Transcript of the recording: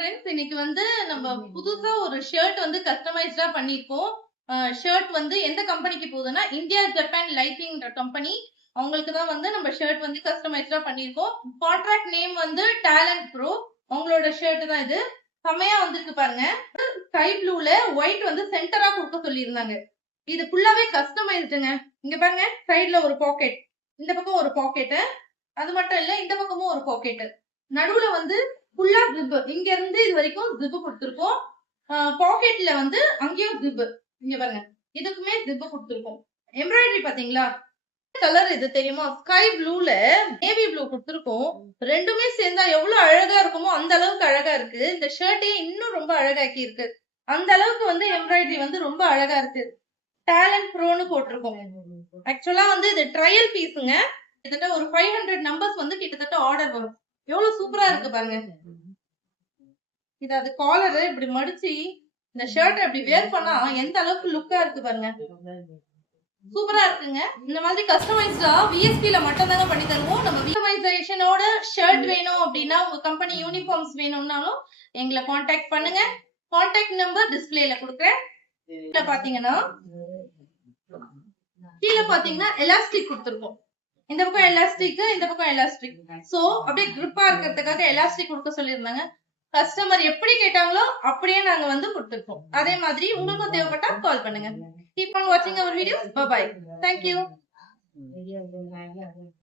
Friends, இன்னைக்கு வந்து நம்ம புதுசா ஒரு ஷர்ட் வந்து கஸ்டமைஸ்டா பண்ணிருக்கோம். ஷர்ட் வந்து எந்த கம்பெனிக்கு போகுதுன்னா இந்தியா ஜப்பான் லைட்டிங்ன்ற கம்பெனி. அவங்களுக்கு தான் வந்து நம்ம ஷர்ட் வந்து கஸ்டமைஸ்டா பண்ணிருக்கோம். கான்ட்ராக்ட் நேம் வந்து டேலண்ட் ப்ரோ. அவங்களோட ஷர்ட் தான் இது. செமையா வந்திருக்கு பாருங்க. ஸ்கை ப்ளூல ஒயிட் வந்து சென்டரா கொடுக்க சொல்லியிருந்தாங்க. இது ஃபுல்லாவே கஸ்டமைஸ்டுங்க. இங்க பாருங்க, சைடுல ஒரு பாக்கெட், இந்த பக்கம் ஒரு பாக்கெட். அது மட்டும் இல்ல, இந்த பக்கமும் ஒரு பாக்கெட். நடுவுல வந்து ஃபுல்லா ஜிப், இங்க இருந்து இது வரைக்கும் ஜிப் கொடுத்திருக்கோம். பாக்கெட்ல வந்து அங்கேயும் ஜிப். இங்க பாருங்க, இதுக்குமே ஜிப் கொடுத்திருக்கோம். எம்ப்ராய்டரி பாத்தீங்களா? கலர் இது தெரியுமா? ஸ்கை ப்ளூல நேவி ப்ளூ கொடுத்திருக்கோம். ரெண்டுமே சேர்ந்தா எவ்வளவு அழகா இருக்குமோ அந்த அளவுக்கு அழகா இருக்கு. இந்த ஷர்ட்டே இன்னும் ரொம்ப அழகாக்கி இருக்கு. அந்த அளவுக்கு வந்து எம்ப்ராய்டரி வந்து ரொம்ப அழகா இருக்கு. டேலண்ட் ப்ரோன்னு போட்டிருக்கோம். ஆக்சுவலா வந்து இது ட்ரையல் பீஸுங்க. கிட்டத்தட்ட ஒரு 500 நம்பர்ஸ் வந்து கிட்டத்தட்ட ஆர்டர் வரும். எவ்வளவு சூப்பரா இருக்கு பாருங்க. இது அது காலர் இப்படி மடிச்சு இந்த ஷர்ட் அப்படி வேர் பண்ணா எந்த அளவுக்கு லுக்கா இருக்கு பாருங்க. சூப்பரா இருக்குங்க. இந்த மாதிரி கஸ்டமைஸ்டா விஎஸ்பி ல மட்டும் தாங்க பண்ணி தருவோம். நம்ம கஸ்டமைசேஷனோட ஷர்ட் வேணும் அப்படின்னா, உங்க கம்பெனி யூனிஃபார்ம்ஸ் வேணும்னாலும் எங்களை காண்டாக்ட் பண்ணுங்க. காண்டாக்ட் நம்பர் டிஸ்பிளேல கொடுக்குறேன். பாத்தீங்கன்னா கீழே பாத்தீங்கன்னா எலாஸ்டிக் கொடுத்துருக்கோம். இந்த பக்கம் எலாஸ்டிக், இந்த பக்கம் எலாஸ்டிக். சோ அப்படியே கிரிப்பா இருக்கிறதுக்காக எலாஸ்டிக் கொடுக்க சொல்லியிருந்தாங்க. கஸ்டமர் எப்படி கேட்டாங்களோ அப்படியே நாங்க வந்து கொடுத்துருக்கோம். அதே மாதிரி உங்களுக்கும் தேவைப்பட்டா கால் பண்ணுங்க. Keep on watching our videos. Bye bye. Thank you.